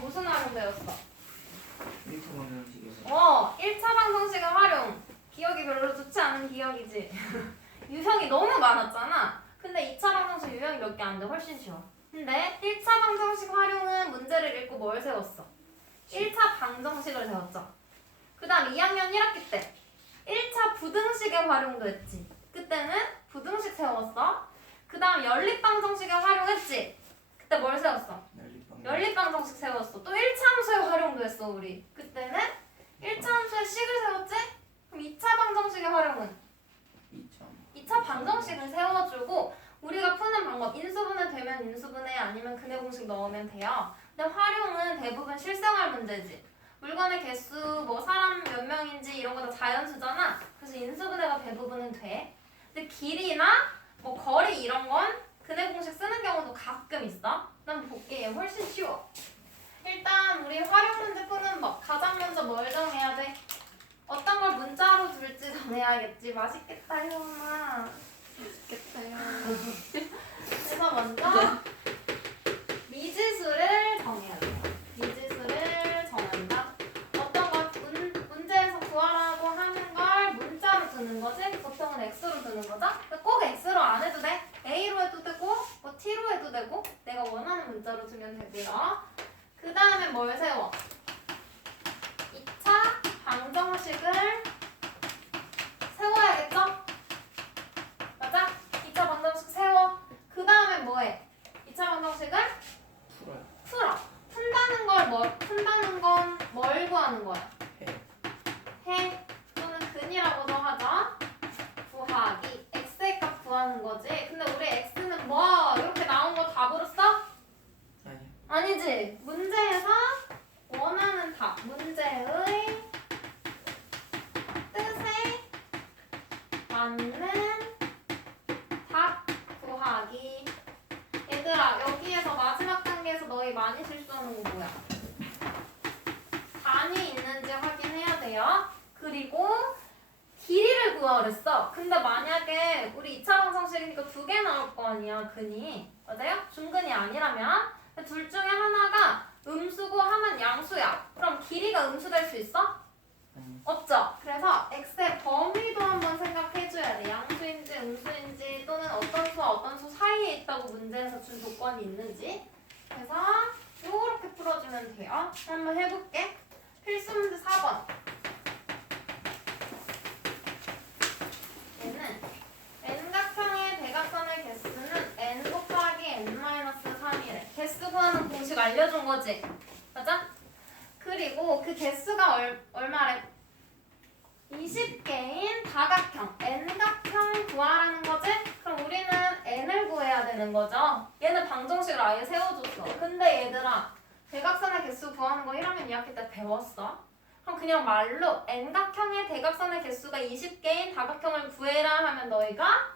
무슨 활용 배웠어? 1차 방정식에서 어, 1차 방정식의 활용. 기억이 별로 좋지 않은 기억이지. 유형이 너무 많았잖아. 근데 2차 방정식 유형이 몇 개 안 돼. 훨씬 쉬워. 근데 1차 방정식 활용은 문제를 읽고 뭘 세웠어? 1차 방정식을 세웠죠. 그 다음 2학년 1학기 때 1차 부등식의 활용도 했지. 그때는 부등식 세웠어. 그 다음 연립방정식의 활용했지. 그때 뭘 세웠어? 연립방정 연립방정식 세웠어. 또 1차 함수의 활용도 했어, 우리. 그때는 1차 함수의 식을 세웠지? 그럼 2차 방정식의 활용은? 2차 2차 방정식을 세워주고 우리가 푸는 방법 인수분해 되면 인수분해 아니면 근해 공식 넣으면 돼요. 근데 활용은 대부분 실생활 문제지. 물건의 개수, 뭐 사람 몇 명인지 이런 거 다 자연수잖아. 그래서 인수분해가 대부분은 돼. 근데 길이나 뭐 거리 이런 건 근해 공식 쓰는 경우도 가끔 있어. 난 볼게 훨씬 쉬워. 일단 우리 활용 문제 푸는 법 가장 먼저 뭘 정해야 돼? 어떤 걸 문자로 줄지 정해야겠지. 맛있겠다, 형아. 맛있겠다요. 그래서 먼저 t로 해도 되고, 내가 원하는 문자로 두면 되고요. 그 다음에 뭘 세워? 2차 방정식을 세워야겠죠? 맞아? 2차 방정식 세워. 그 다음에 뭐해? 2차 방정식을 풀어요 풀어. 푼다는 걸 뭐, 푼다는 건 뭘 구하는 거야? 해 해 또는 근이라고도 하죠. 구하기. x의 값 구하는 거지. 근데 우리 x는 뭐 이렇게 나온 거 답으로 써? 아니요 아니지. 문제에서 원하는 답. 문제의 뜻에 맞는 답 구하기. 얘들아, 여기에서 마지막 단계에서 너희 많이 실수하는 거 뭐야? 단위 있는지 확인해야 돼요. 그리고 길이를 구하랬어. 근데 만약에 우리 2차 방정식이니까 두 개 나올 거 아니야, 근이. 맞아요? 중근이 아니라면. 둘 중에 하나가 음수고 하나는 양수야. 그럼 길이가 음수 될 수 있어? 아니요 없죠. 그래서 x의 범위도 한번 생각해줘야 돼. 양수인지 음수인지 또는 어떤 수 사이에 있다고 문제에서 준 조건이 있는지. 그래서 이렇게 풀어주면 돼요. 한번 해볼게. 필수 문제 4번. 얘는 n각형의 대각선의 개수는 n 곱하기 n-3이래. 개수 구하는 공식 알려준 거지? 맞아? 그리고 그 개수가 얼, 얼마래? 20개인 다각형, n각형 구하라는 거지? 그럼 우리는 n을 구해야 되는 거죠? 얘는 방정식을 아예 세워줬어. 근데 얘들아, 대각선의 개수 구하는 거 1학년 2학기 때 배웠어? 그럼 그냥 말로 n각형의 대각선의 개수가 20개인 다각형을 구해라 하면 너희가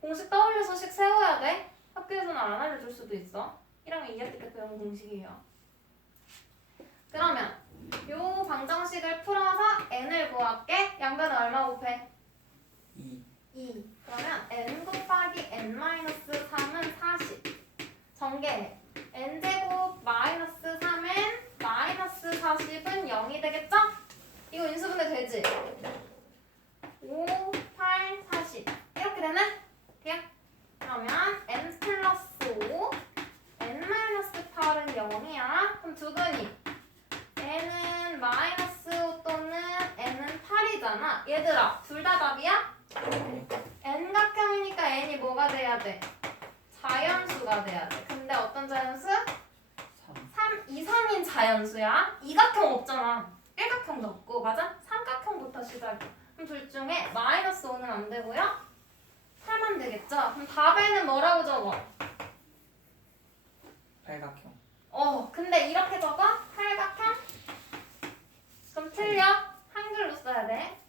공식 떠올려서 식 세워야 돼? 학교에서는 안 알려줄 수도 있어. 1학년 2학기 때 배운 공식이에요. 그러면 요 방정식을 풀어서 n을 구할게. 양변은 얼마 곱해? 2 2. 그러면 n 곱하기 n-3은 40. 전개해. n제곱 마이너스 3은 마이너스 40은 0이 되겠죠? 이거 인수분해 되지? 5, 8, 40. 이렇게 되네? 돼요? 그러면 n 플러스 5, n-8은 0이야. 그럼 두근이 n은 마이너스 5 또는 n은 8이잖아. 얘들아, 둘 다 답이야? n각형이니까 n이 뭐가 돼야 돼? 자연수가 돼야 돼. 근데 어떤 자연수? 3 3 이상인 자연수야. 이각형 없잖아. 일각형도 없고, 맞아? 삼각형부터 시작이야. 그럼 둘 중에 마이너스 5는 안 되고요. 8만 되겠죠? 그럼 답에는 뭐라고 적어? 팔각형 어, 근데 이렇게 적어? 팔각형? 그럼 틀려? 한글로 써야 돼.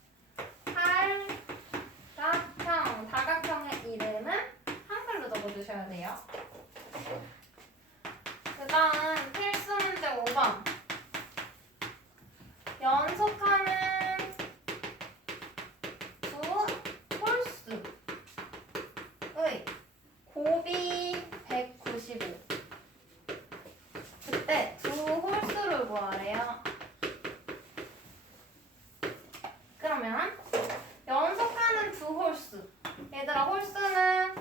팔각형, 다각형의 이름은 한글로 적어주셔야 돼요. 그 다음 필수 문제 5번. 연속하는 두 홀수의 곱이 195. 그때 두 홀수 구하래요. 그러면 연속하는 두 홀수. 얘들아 홀수는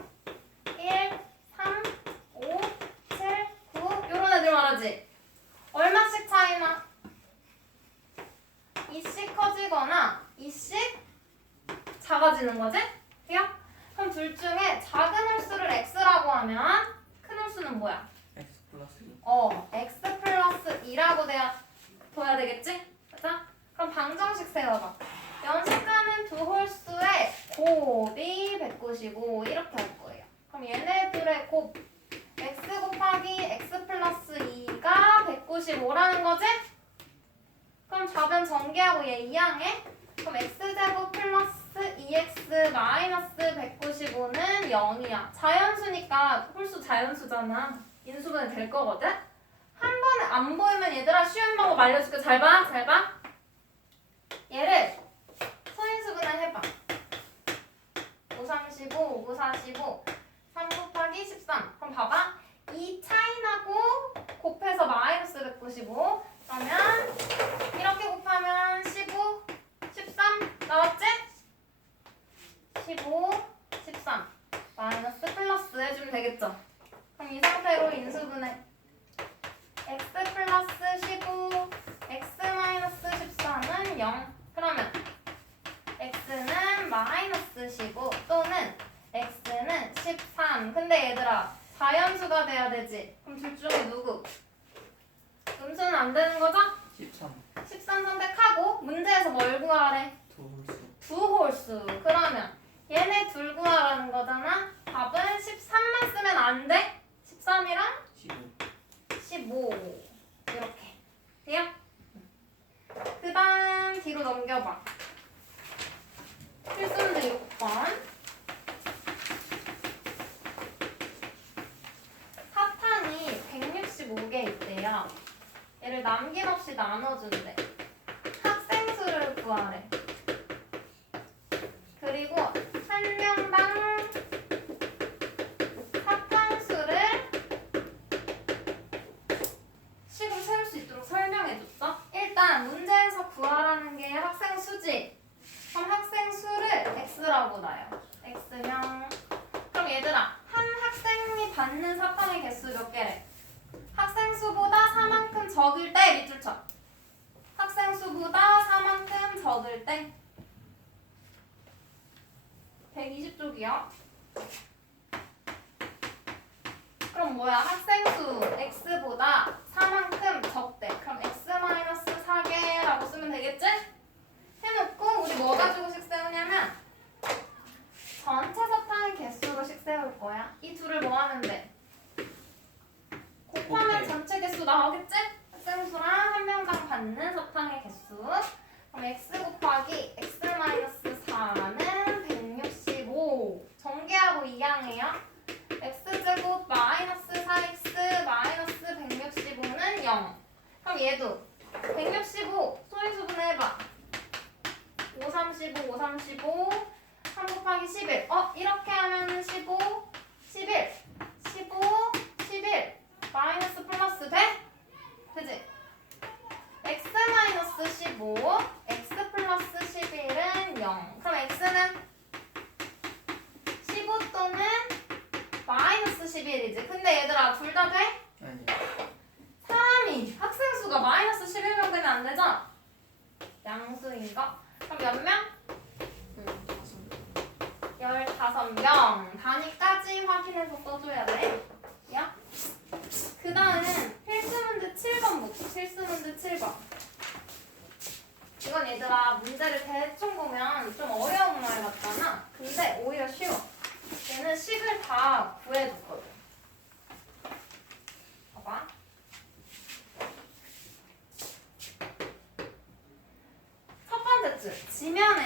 1, 3, 5, 7, 9 요런 애들 말하지. 얼마씩 차이나? 이씩 커지거나 이씩 작아지는 거지? 돼요? 그럼 둘 중에 작은 홀수를 x라고 하면 큰 홀수는 뭐야? x 플러스 2 어, x 플러스 2라고 돼야, 둬야 되겠지? 맞아? 그럼 방정식 세워봐. 연식하는 두 홀수의 곱이 195 이렇게 할 거예요. 그럼 얘네들의 곱 x 곱하기 x 플러스 2가 195라는 거지? 그럼 좌변 전개하고 얘 이항해? 그럼 x제곱 플러스 2x 마이너스 195는 0이야. 자연수니까 홀수 자연수잖아. 인수분해 될 거거든? 한 번에 안 보이면 얘들아 쉬운 방법 알려줄게. 잘 봐, 잘 봐. 얘를 소인수분해 해봐. 5, 35, 5, 45, 3 곱하기 13. 그럼 봐봐. 이 차이 나고 곱해서 마이너스 195. 그러면 이렇게 곱하면 15, 13 나왔지? 15, 13 마이너스 플러스 해주면 되겠죠? 그럼 이 상태로 인수분해 x 플러스 15 x 마이너스 14는 0 그러면 x는 마이너스 15 또는 x는 13 근데 얘들아 자연수가 돼야 되지 그럼 둘 중에 누구? 음수는 안 되는 거죠? 13 13 선택하고 문제에서 뭘 구하래? 두 홀수 두 홀수. 그러면 얘네 둘 구하라는 거잖아. 답은 13만 쓰면 안 돼. 13이랑 15 15. 이렇게. 돼요? 그 다음 뒤로 넘겨봐. 필수문제 6번. 사탕이 165개 있대요. 얘를 남김없이 나눠준대. 학생 수를 구하래. 그리고 한 명당 사탕수를 식으로 세울 수 있도록 설명해줬어. 일단 문제에서 구하라는 게 학생 수지. 그럼 학생 수를 x라고 놔요. x명. 그럼 얘들아 한 학생이 받는 사탕의 개수 몇 개래? 학생 수보다 4만큼 적을 때 밑줄 쳐. 학생 수보다 4만큼 적을 때 120쪽이요. 그럼 뭐야? 학생 수 x보다 4만큼 적대. 그럼 x 마이너스 4개라고 쓰면 되겠지? 해놓고 우리 뭐 가지고 식 세우냐면 전체 사탕의 개수로 식 세울 거야. 이 둘을 뭐 하면 돼? 곱하면 곱해. 전체 개수 나오겠지? 학생 수랑 한 명당 받는 사탕의 개수. 그럼 x 곱하기 x 마이너스 4는 165. 전개하고 이항해요. x제곱 마이너스 4x 마이너스 165는 0. 그럼 얘도 165 소인수분해 해봐. 5, 35, 5, 35, 3 곱하기 11. 어, 이렇게 하면 15, 11, 15, 11. 마이너스 플러스 돼? 그지? x 마이너스 15, x 플러스 11은 0. 그럼 x는 15 또는 마이너스 11이지. 근데 얘들아 둘 다 돼? 아니 사람이 학생 수가 마이너스 11명 되면 안 되죠? 양수인가? 몇 명? 응 다섯 15명. 단위까지 확인해서 써줘야 돼. 야? 그 다음 필수 문제 7번 볼게. 필수 문제 7번. 이건 얘들아 문제를 대충 보면 좀 어려운 말 같잖아. 근데 오히려 쉬워. 얘는 식을 다 구해줬거든. 봐봐. 첫 번째 줄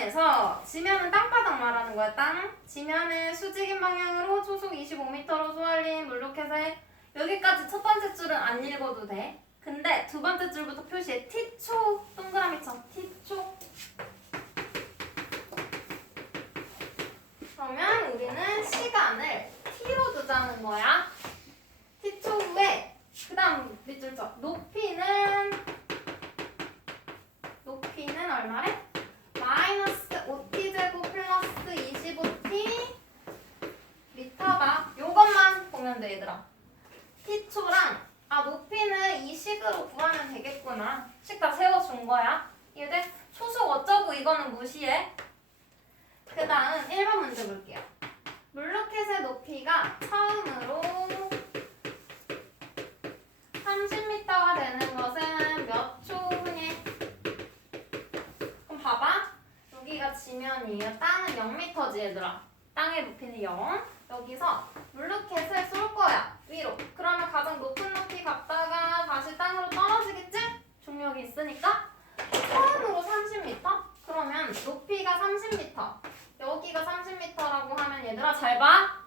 지면에서 지면은 땅바닥 말하는 거야 땅. 지면을 수직인 방향으로 초속 25m로 쏘알린 물로켓에 여기까지 첫 번째 줄은 안 읽어도 돼. 근데 두 번째 줄부터 표시해. T초 동그라미 쳐 T초. 그러면 우리는 시간을 T로 두자는 거야. T초 후에 그 다음 밑줄 쳐 높이는 얼마래? 마이너스 5t 제곱 플러스 25t 미터다. 요것만 보면 돼 얘들아. t초랑 아 높이는 이 식으로 구하면 되겠구나. 식 다 세워준 거야. 이해돼? 초속 어쩌고 이거는 무시해. 그 다음 1번 문제 볼게요. 물로켓의 높이가 처음으로 30m가 되는 것은 몇 초 후니? 그럼 봐봐. 여기가 지면이에요. 땅은 0m지 얘들아. 땅의 높이는 0. 여기서 물로켓을 쏠 거야. 위로. 그러면 가장 높은 높이 갔다가 다시 땅으로 떨어지겠지? 중력이 있으니까. 처음으로 30m? 그러면 높이가 30m. 여기가 30m라고 하면 얘들아 잘 봐.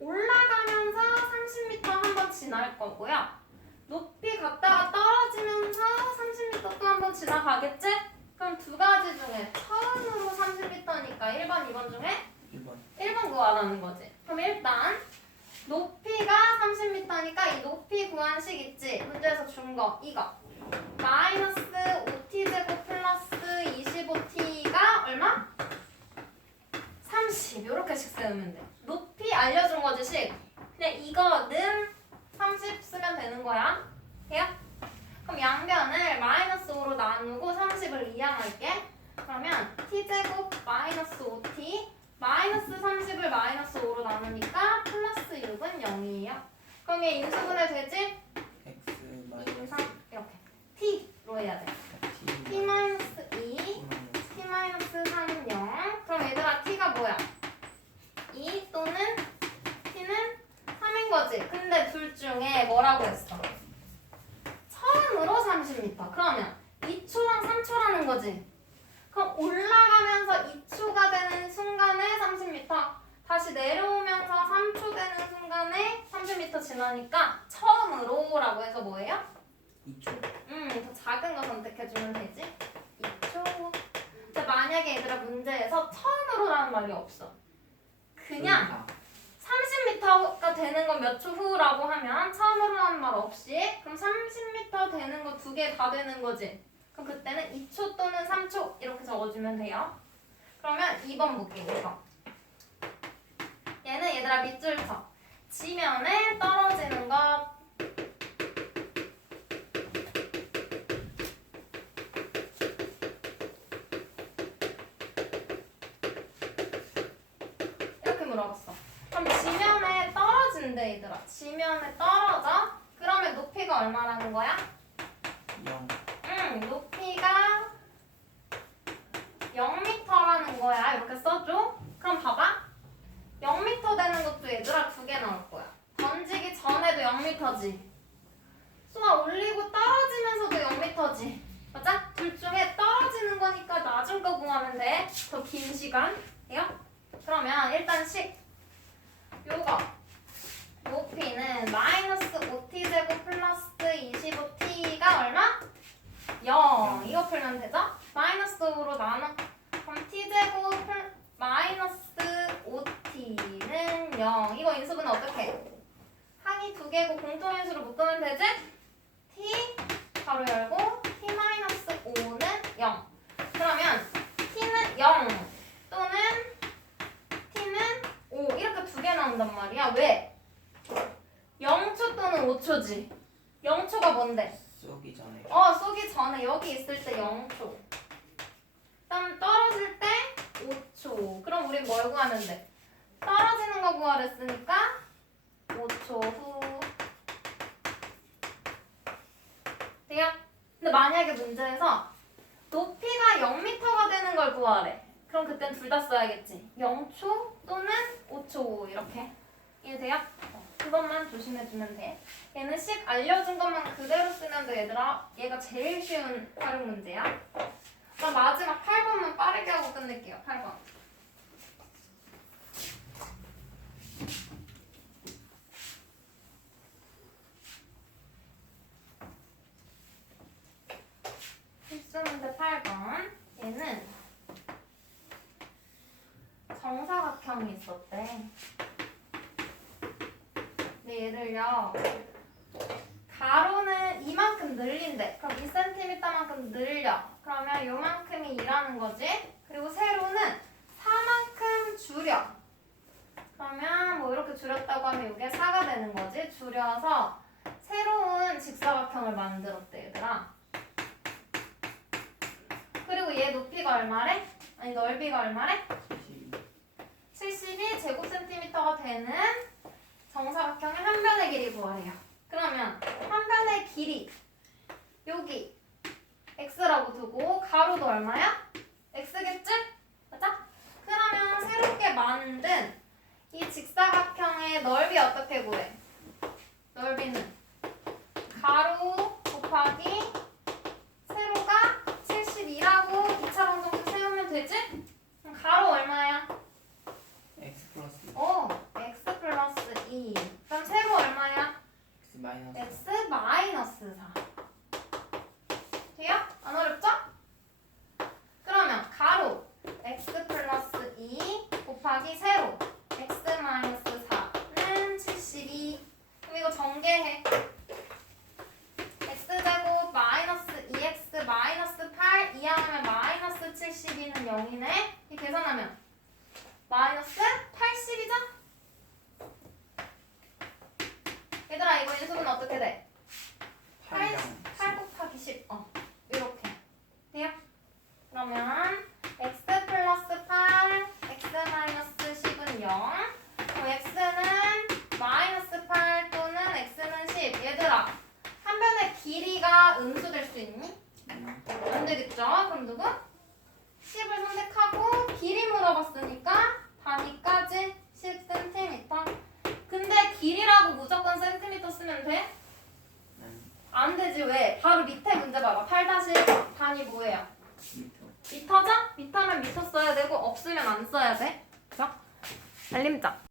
올라가면서 30m 한 번 지날 거고요. 높이 갔다가 떨어지면서 30m 또 한 번 지나가겠지? 그럼 두 가지 중에 처음으로 30m니까 1번, 2번 중에 1번 1번 구하라는 거지. 그럼 일단 높이가 30m니까 이 높이 구한 식 있지? 문제에서 준 거 이거. 마이너스 5t 제곱 플러스 25t가 얼마? 30 이렇게씩 세우면 돼. 높이 알려준 거지 식. 그냥 이거는 30 쓰면 되는 거야. 돼요? 그럼 양변을 마이너스 5로 나누고 30을 이항할게. 그러면 t 제곱 마이너스 5t 마이너스 30을 마이너스 5로 나누니까 플러스 6은 0이에요. 그럼 얘 인수분해 되지? X 2, 마이너스 3 이렇게 t로 해야 돼. t t 마이너스 2 마이너스 t 마이너스 3은 0. 그럼 얘들아 t가 뭐야? 2 또는 t는 3인 거지. 근데 둘 중에 뭐라고 했어? 처음으로 30m. 그러면 2초랑 3초라는 거지. 그럼 올라가면서 2초가 되는 순간에 30m. 다시 내려오면서 3초 되는 순간에 30m 지나니까 처음으로라고 해서 뭐예요? 2초 음, 더 작은 거 선택해주면 되지. 2초. 근데 만약에 얘들아 문제에서 처음으로라는 말이 없어. 그냥 30m가 되는 건 몇 초 후라고 하면 처음으로라는 말 없이 그럼 30m 되는 거 두 개 다 되는 거지. 그럼 그때는 2초 또는 3초 이렇게 적어주면 돼요. 그러면 2번 볼게요. 이거. 얘는 얘들아 밑줄 쳐. 지면에 떨어지는 것 물어봤어. 그럼 지면에 떨어진대 얘들아. 지면에 떨어져? 그러면 높이가 얼마라는 거야? 0 응, 높이가 0m라는 거야. 이렇게 써줘. 그럼 봐봐. 0m 되는 것도 얘들아 두 개 나올 거야. 던지기 전에도 0m지. 쏘아 올리고 떨어지면서도 0m지. 맞아? 둘 중에 떨어지는 거니까 낮은 거 구하면 돼. 더 긴 시간. 그러면 일단 식. 요거. 높이는 마이너스 5t 제곱 플러스 25t가 얼마? 0. 이거 풀면 되죠? 마이너스 5로 나눠. 그럼 t 제곱 플 마이너스 5t는 0. 이거 인수분해 어떻게? 항이 두 개고 공통인수로 묶으면 되지? t 바로 열고 t 마이너스 5는 0. 그러면 t는 0 또는 t는 5 이렇게 두 개 나온단 말이야. 왜? 0초 또는 5초지. 0초가 뭔데? 쏘기 전에 어, 쏘기 전에 여기 있을 때 0초. 그다음 떨어질 때 5초. 그럼 우린 뭘 구하면 돼? 떨어지는 거 구하랬으니까 5초 후. 돼요? 근데 만약에 문제에서 높이가 0m가 되는 걸 구하래. 그럼 그땐 둘 다 써야겠지. 0초 또는 5초 후 이렇게. 이해돼요? 어, 그것만 조심해주면 돼. 얘는 식 알려준 것만 그대로 쓰면 돼 얘들아. 얘가 제일 쉬운 활용 문제야. 그럼 마지막 8번만 빠르게 하고 끝낼게요 8번 필수 문제 8번 얘는 정사각형이 있었대 네, 얘를요 가로는 이만큼 늘린대. 그럼 2cm만큼 늘려. 그러면 요만큼이 2라는 거지. 그리고 세로는 4만큼 줄여. 그러면 뭐 이렇게 줄였다고 하면 이게 4가 되는 거지. 줄여서 새로운 직사각형을 만들었대 얘들아. 그리고 얘 높이가 얼마래? 아니 넓이가 얼마래? 72 72 제곱센티미터가 되는 정사각형의 한 변의 길이 구하래요. 그러면 한 변의 길이 여기 x라고 두고 가로도 얼마야? x겠지? 맞아? 그러면 새롭게 만든 이 직사각형의 넓이 어떻게 구해? 넓이는 가로 곱하기 세로가 72라고 2차 방정식 세우면 되지? 그럼 가로 얼마야? x 플러스 오, x 플러스 2. 그럼 세로 얼마야? x 마이너스 x 마이너스 4. 돼요? 안 어렵죠? 그러면 가로 x 플러스 2 곱하기 세로 x 마이너스 4는 72. 그럼 이거 전개해. x제곱 마이너스 2x 마이너스 8 이항하면 마이너스 72는 0이네. 이 계산하면 마이너스 80이죠? 얘들아 이거 인수분 어떻게 돼? 8, 8랑 8 곱하기 10. 어, 이렇게. 돼요? 그러면 x 플러스 8, x 마이너스 10은 0. 그럼 x는 마이너스 8 또는 x는 10. 얘들아, 한 변의 길이가 음수 될 수 있니? 안 되겠죠? 그럼 누구? 10을 선택하고 길이 물어봤으니까 단위까지 10cm. 근데 길이라고 무조건 센티미터 쓰면 돼? 안 되지 왜? 바로 밑에 문제 봐봐. 8-1 단위 뭐예요? 미터 미터죠? 미터면 미터 써야 되고 없으면 안 써야 돼. 알림자.